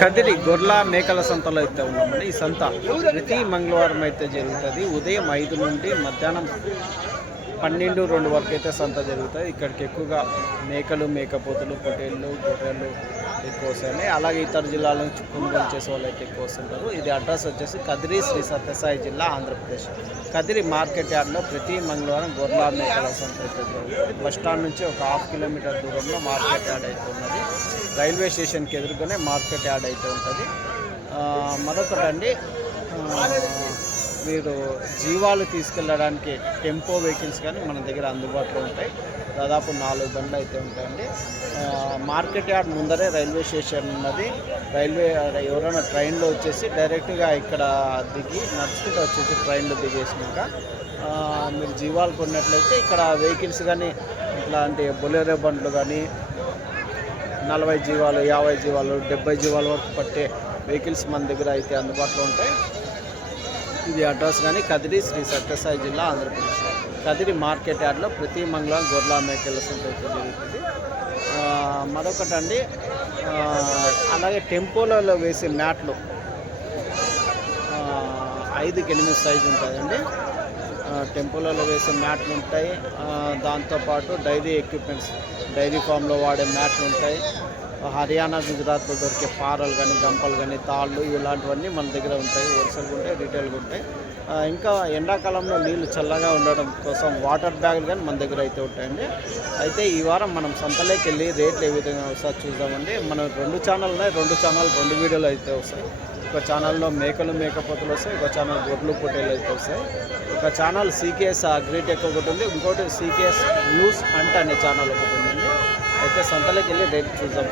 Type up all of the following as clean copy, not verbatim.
కదిరి గొర్ల మేకల సంతలో అయితే ఉన్నామండి. ఈ సంత ప్రతి మంగళవారం అయితే జరుగుతుంది. ఉదయం 5 నుండి మధ్యాహ్నం 12-2 వరకు అయితే సంత జరుగుతుంది. ఇక్కడికి ఎక్కువగా మేకలు, మేకపోతులు, పొట్టేళ్ళు, గొర్రెలు ఎక్కువ వస్తాయి. అలాగే ఇతర జిల్లాల నుంచి కొనుగోలు చేసే వాళ్ళు అయితే ఎక్కువ వస్తుంటారు. ఇది అడ్రస్ వచ్చేసి కదిరి, శ్రీ సత్యసాయి జిల్లా, ఆంధ్రప్రదేశ్. కదిరి మార్కెట్ యార్డ్లో ప్రతి మంగళవారం గొర్ల మేకల సంత అయితే జరుగుతుంది. బస్టాండ్ నుంచి ఒక 1/2 కిలోమీటర్ దూరంలో మార్కెట్ యార్డ్ అయితే ఉన్నది. రైల్వే స్టేషన్కి ఎదురుగానే మార్కెట్ యార్డ్ అయితే ఉంటుంది. మరొకటండి, మీరు జీవాలు తీసుకెళ్ళడానికి టెంపో వెహికల్స్ కానీ మన దగ్గర అందుబాటులో ఉంటాయి. దాదాపు 4 బండ్లు అయితే ఉంటాయండి. మార్కెట్ యార్డ్ ముందరే రైల్వే స్టేషన్ ఉన్నది. ఎవరైనా ట్రైన్లో వచ్చేసి డైరెక్ట్గా ఇక్కడ దిగి నడుచుకుంటూ వచ్చేసి ట్రైన్లో దిగేసినాక మీరు జీవాలు కొన్నట్లయితే ఇక్కడ వెహికల్స్ కానీ ఇట్లాంటి బొలెరో బండ్లు కానీ 40 జీవాలు, 50 జీవాలు, 70 జీవాల వరకు పట్టే వెహికల్స్ మన దగ్గర అయితే అందుబాటులో ఉంటాయి. ఇది అడ్రస్ కానీ కదిరి, శ్రీ సత్యసాయి జిల్లా, ఆంధ్రప్రదేశ్. కదిరి మార్కెట్ యార్డ్లో ప్రతి మంగళవారం గొర్ల మేకల సంత అయితే జరుగుతుంది. మరొకటండి, అలాగే టెంపోలలో వేసే మ్యాట్లు 5కి 8 సైజు ఉంటుందండి. టెంపోలలో వేసే మ్యాట్లు ఉంటాయి. దాంతోపాటు డైరీ ఎక్విప్మెంట్స్, డైరీ ఫామ్లో వాడే మ్యాట్లు ఉంటాయి. హర్యానా, గుజరాత్లో దొరికే పారలు కానీ, గంపలు కానీ, తాళ్ళు ఇలాంటివన్నీ మన దగ్గర ఉంటాయి. హోల్సేల్గా ఉంటాయి, రీటైల్గా ఉంటాయి. ఇంకా ఎండాకాలంలో నీళ్లు చల్లగా ఉండడం కోసం వాటర్ బ్యాగులు కానీ మన దగ్గర అయితే ఉంటాయండి. అయితే ఈ వారం మనం సంతలోకి వెళ్ళి రేట్లు ఏ విధంగా వస్తాయో చూద్దామండి. మన 2 ఛానల్ ఉన్నాయి. 2 వీడియోలు అయితే వస్తాయి. ఒక ఛానల్లో మేకలు, మేకపోతులు వస్తాయి. ఒక ఛానల్ గొడ్లు, పొట్టేలు అయితే వస్తాయి. ఒక ఛానల్ CKS అగ్రిటెక్ ఒకటి ఉంది. ఇంకోటి CKS న్యూస్ హంట్ అనే ఛానల్ ఒకటి ఉందండి. అయితే సంతలోకి వెళ్ళి రేట్ చూద్దాం.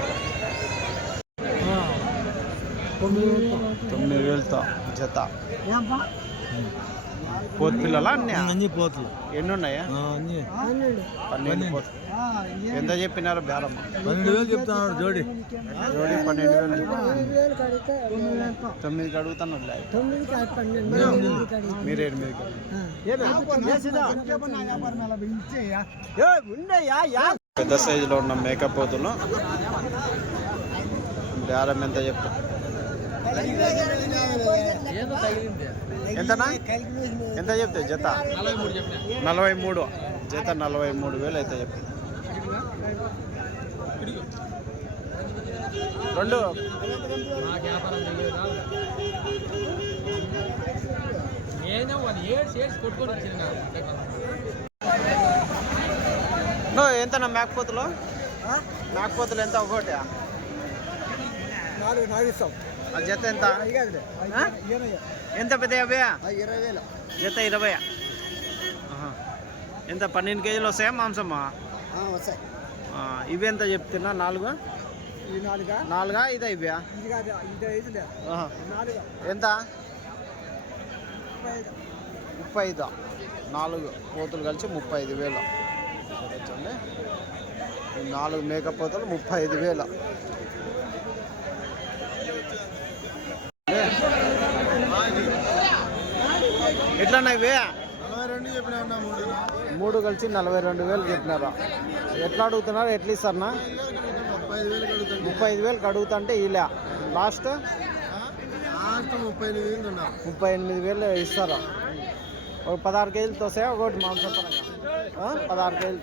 9,000తో జత. పోతు పిల్లలా అన్నీ పోతులు ఎన్ని ఉన్నాయా? 12 పోతులు. ఎంత చెప్పినారు బేరమ్మ? 12,000 చెప్తున్నారు జోడి. 12,000. 9కి అడుగుతాను. మీరేడు పెద్ద సైజులో ఉన్న మేకపోతులు బేరం ఎంత చెప్తారు? ఎంతనా? ఎంత చెప్తే జత? 43. జత 43,000 అయితే చెప్తాను. 2 ఎంతనా మేకపోతులు? మేకపోతులు ఎంత ఒకటి? 4 ఇస్తాం. ఆ జత ఎంత? ఎంత పెద్ద? 20,000 జత 20. ఎంత 12 కేజీలు వస్తాయా మాంసమ్మా? వస్తాయి. ఇవి ఎంత చెప్తున్నా? 4? 4 ఇదా? ఇవి ఎంత? 35. 4 పోతులు కలిసి 35,000. చూడొచ్చండి. ఈ 4 మేకపోతులు 35,000. ఎట్లన్నా ఇవి? 42 చెప్పినా. 3 కలిసి 42,000 చెప్పినారా? ఎట్లా అడుగుతున్నారు? ఎట్లా ఇస్తారన్నా? 35,000కి అడుగుతుంటే ఇలా లాస్ట్ 38,000 ఇస్తారా? ఒక 16 కేజీలతో వస్తాయా? ఒకటి మాంసపరంగా 16 కేజీలు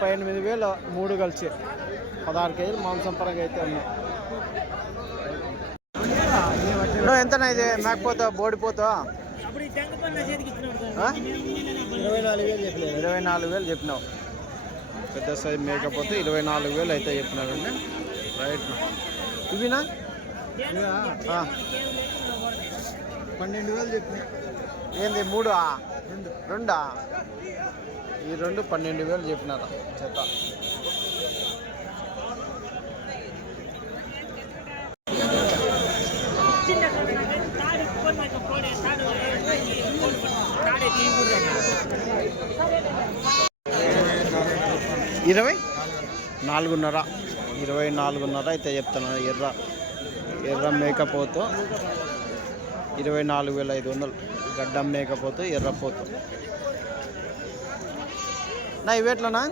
38,000. 3 కలిసి 16 కేజీలు మాంసపరంగా అయితే ఉన్నాయి. ఎంతనా ఇది మేకపోతా, బోడిపోతా? 24,000 చెప్పినావు. పెద్ద సైజ్ మేకపోతే 24,000 అయితే చెప్పినారండి. రైట్. ఇవినా? 12,000 చెప్పిన. ఏంది 3? 2? ఈ 2 12,000 చెప్పినారా జత? ఇరవై 4.5. 24.5 అయితే చెప్తున్నాను. ఎర్ర మేకపోతు 24,500. గడ్డం మేకపోతు, ఎర్రపోతు. నా ఇవేట్లనా?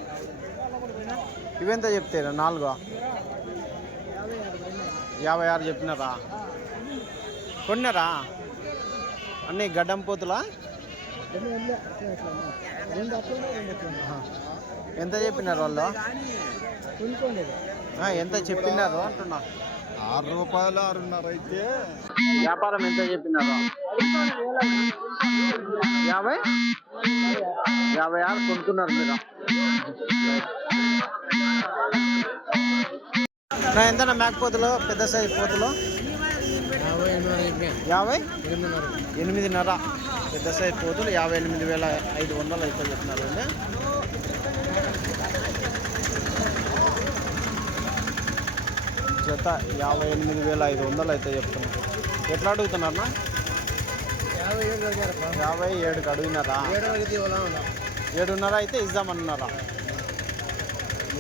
ఇవెంత చెప్తారా? 4 56 చెప్పినారా? కొన్నారా అన్నీ గడ్డం పోతులా? ఎంత చెప్పినారు వాళ్ళు? ఎంత చెప్పినారు అంటున్నా. 6 రూపాయలు 6.5 అయితే వ్యాపారం ఎంత చెప్పినారు? 56 కొనుక్కున్నారు మీరు. ఎంతనా మేకపోతులు పెద్ద సైజు పోతులు? 58,500 పెద్ద సైజు పోతులు 58,500 అయితే చెప్తున్నారు అండి. జత 58,500 అయితే చెప్తున్నారు. ఎట్లా అడుగుతున్నారన్నా? 57కి అడుగుతున్నారా? 7.5 అయితే ఇద్దామన్నారా?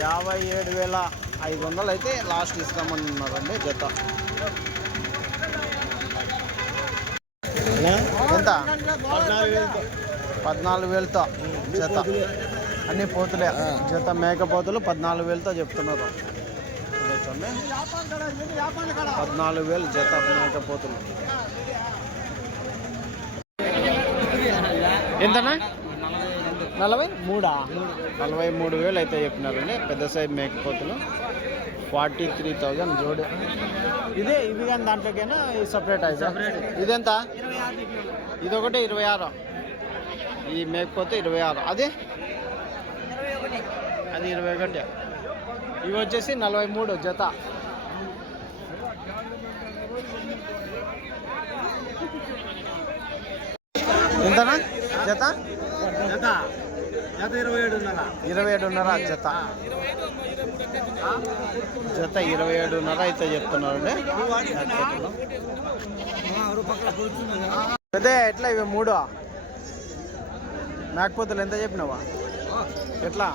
57,500 అయితే లాస్ట్ ఇస్తామన్నారండి జత. ఎంత? 14,000తో జత. అన్ని పోతులే జత. మేకపోతులు 14,000తో చెప్తున్నారు. చూడండి 14,000 జత మేకపోతులు. ఎంతనా? 43,000 అయితే చెప్పినారండి పెద్ద సైజ్ మేకపోతులు. 43,000 జోడి. ఇవి కానీ దాంట్లోకైనా సపరేట్ అయితే ఇదెంత? ఇదొకటి 26. ఈ మేకపోతే 26. అది 21. ఇవి వచ్చేసి 43 జత. ఎంతనా జత? 27.5 జత. జత 27.5 అయితే చెప్తున్నారండి. అదే ఎట్లా ఇవి 3 మేకపోతులు ఎంత చెప్పినావా? ఎట్లా?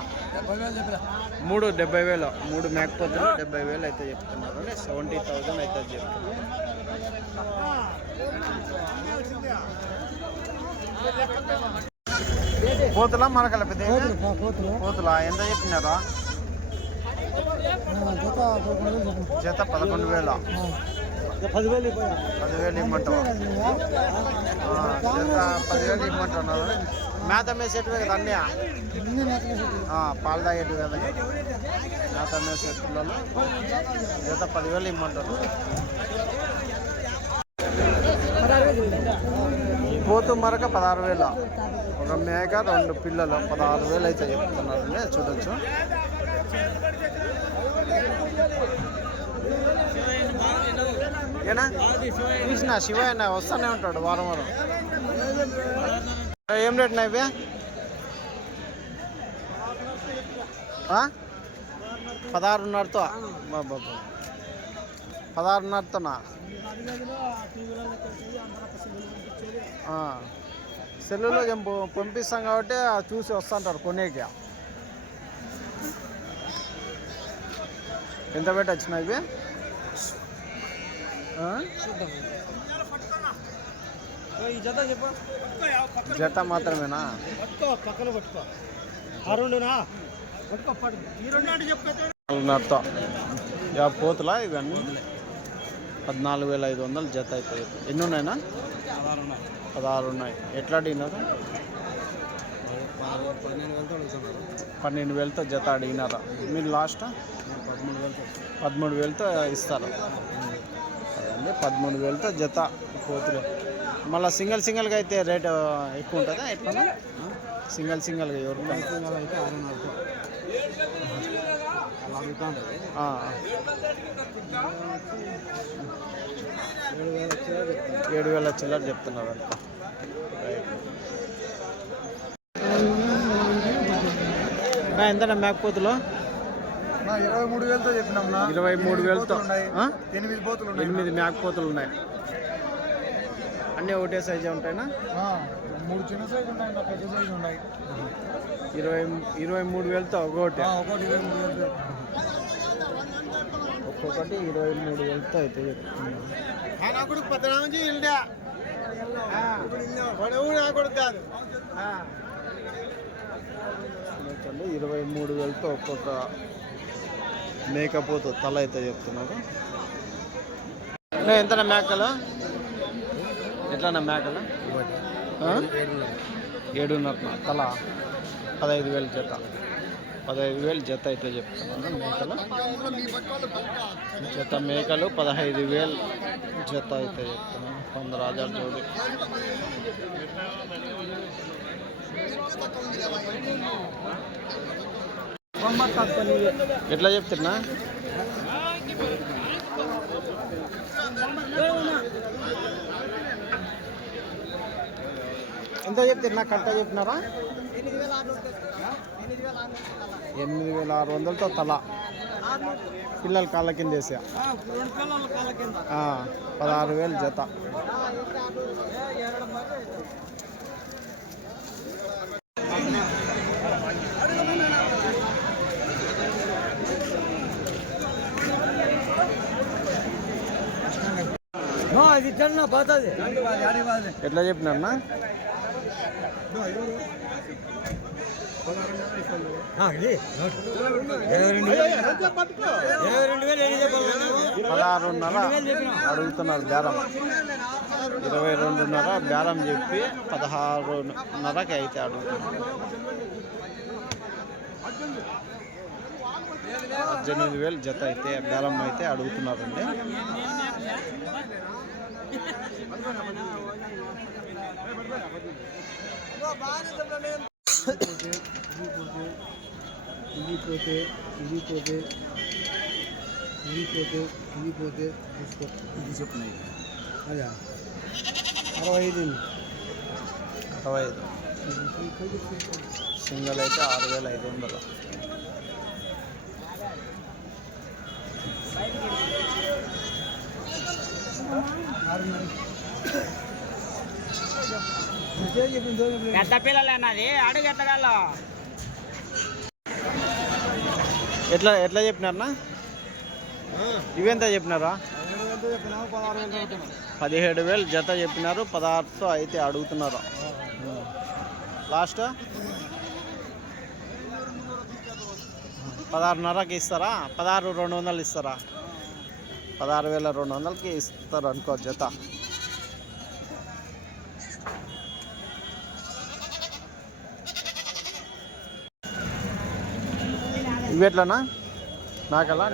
3 70,000. 3 మేకపోతులు 70,000 అయితే చెప్తున్నారు. 70,000 అయితే చెప్తున్నారు. పోతులా మనకల పెద్ద పోతులా ఎంత చెప్పినారా? జత 11,000. 10,000 ఇమ్మంటావా? జత 10,000 ఇమ్మంటున్నారు. మేత మేసేటివే కదా అన్నీ? పాలు తాగేటివి కదా మేత మేసే పిల్లలు. జత 10,000 ఇమ్మంటారు. పోతు మరక 16,000. ఒక మేక 2 పిల్లలు 16,000 అయితే చెప్తున్నారండి. చూడొచ్చు. ఏనా చూసిన శివయ్య వస్తూనే ఉంటాడు వారం వారం. ఏం రేట్నా ఇవి? 16.5తో. 16.5తోనా? సెల్లులో పంపిస్తాం కాబట్టి చూసి వస్తుంటారు కొనేకి. ఎంత పెట్టి వచ్చినాయి ఇవి? జత మాత్రమేనా? పోతులా ఇవన్నీ 14,500 జత అయితే. ఎన్ని ఉన్నాయినా? 16 ఉన్నాయి. ఎట్లా అడిగినారు? 12,000తో జత అడిగినారా మీరు? లాస్ట్ 13,000తో ఇస్తారు అదండి. 13,000తో జత పోతులు. మళ్ళీ సింగిల్గా అయితే రేటు ఎక్కువ ఉంటుందా? ఎట్లా సింగిల్గా ఎవరు? 7,000 చిల్లర చెప్తున్నారు అంత. ఎంతనా మేకపోతులు? 23,000తో చెప్పినాం. 23,000తో 8 పోతులు 8 మేకపోతులు ఉన్నాయి. అన్నీ ఒకటే సైజే ఉంటాయినా? 3 చిన్న సైజు ఉన్నాయి, పెద్ద సైజు ఉన్నాయి. 23,000తో ఒకటి. ఒక్కొక్కటి 23,000తో అయితే చెప్తున్నాను. 23,000తో ఒక్కొక్క మేకపోతు తల అయితే చెప్తున్నారు. ఎంతనా మేకలు ఎట్లన్నా మేకలు 7.5 తల 15,000 జత 15,000 జత అయితే చెప్తున్నాను మేకలు మేకలు 15,000 జత అయితే చెప్తున్నాను 15,000 జోడి ఎట్లా చెప్తున్నా ఎంత చెప్తున్నా కరెక్ట్ చెప్పినారా 8,600తో తల పిల్లల కాళ్ళ కింద వేసా 16,000 జత ఎట్లా చెప్పినా పదహారున్నర అడుగుతున్నారు బేరం 22.5 బేరం చెప్పి 16.5కి అయితే అడుగుతున్నారు 18,000 జత అయితే బేరం అయితే అడుగుతున్నారండి చెప్పినాయి అదే 65 సింగల్ అయితే 6,500 పెద్ద పిల్లలు అన్నది అడుగు ఎత్తగల ఎట్లా చెప్పినారన్నా ఇవెంత చెప్పినారా 17,000 జత చెప్పినారు 16తో అయితే అడుగుతున్నారు లాస్ట్ 16.5కి ఇస్తారా 16,200 ఇస్తారా 16,200కి ఇస్తారు అనుకో జత ఇవి ఎట్లనా మేకలా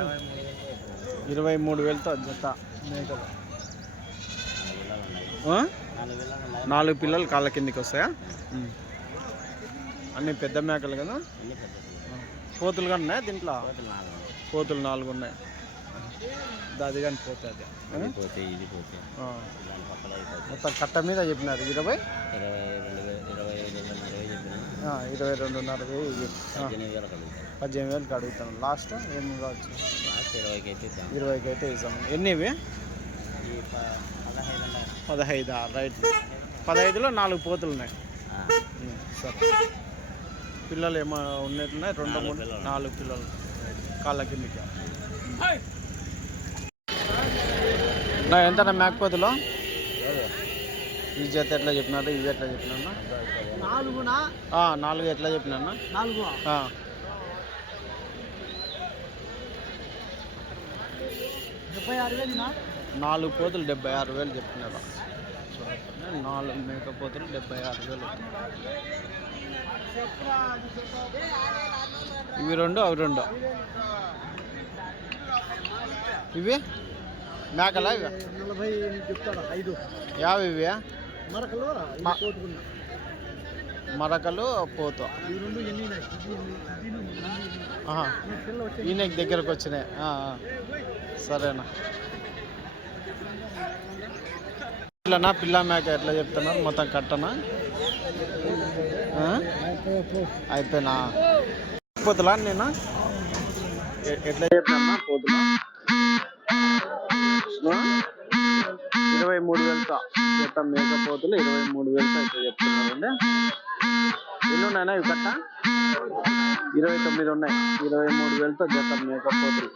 23,000తో జత మేకలు 4 పిల్లలు కాళ్ళ కిందికి వస్తాయా అన్ని పెద్ద మేకలు కదా పోతులు కానీ ఉన్నాయి దీంట్లో పోతులు 4 ఉన్నాయి అది కానీ పోతే అది మొత్తం కట్ట మీద చెప్పినారు 22,500 18,000కి అడుగుతాను లాస్ట్ ఏమి కావచ్చు 20కి అయితే ఇస్తాము ఎన్ని ఇవి 15 రైట్ 15లో 4 పోతులు ఉన్నాయి సరే పిల్లలు ఏమో ఉన్నట్టున్నాయి 2 3 4 పిల్లలు కాళ్ళ కిందికి ఎంతనా మేకపోతులో ఈ జత ఎట్లా చెప్పినారు ఇవి ఎట్లా చెప్పినా 4 ఎట్లా చెప్పినా 4 పోతులు 76,000 చెప్తున్నారు 4 మేకపోతులు 76,000 ఇవి 2 అవి 2 ఇవి మేకలా ఇవి 50 ఇవి మరకలు పోతు ఈయనకి దగ్గరకు వచ్చినాయి సరేనా ఇట్లనా పిల్ల మేక ఎట్లా చెప్తున్నారు మొత్తం కట్టనా అయిపోయినా పోతులా నేను ఎట్లా చెప్పినా పోతులా 23,000తో జత మేకపోతులు 23,000తో అయితే చెప్తున్నారండి ఎన్ని ఉన్నాయన్నా ఇవి కట్ట 29 ఉన్నాయి 23,000తో జత మేకపోతులు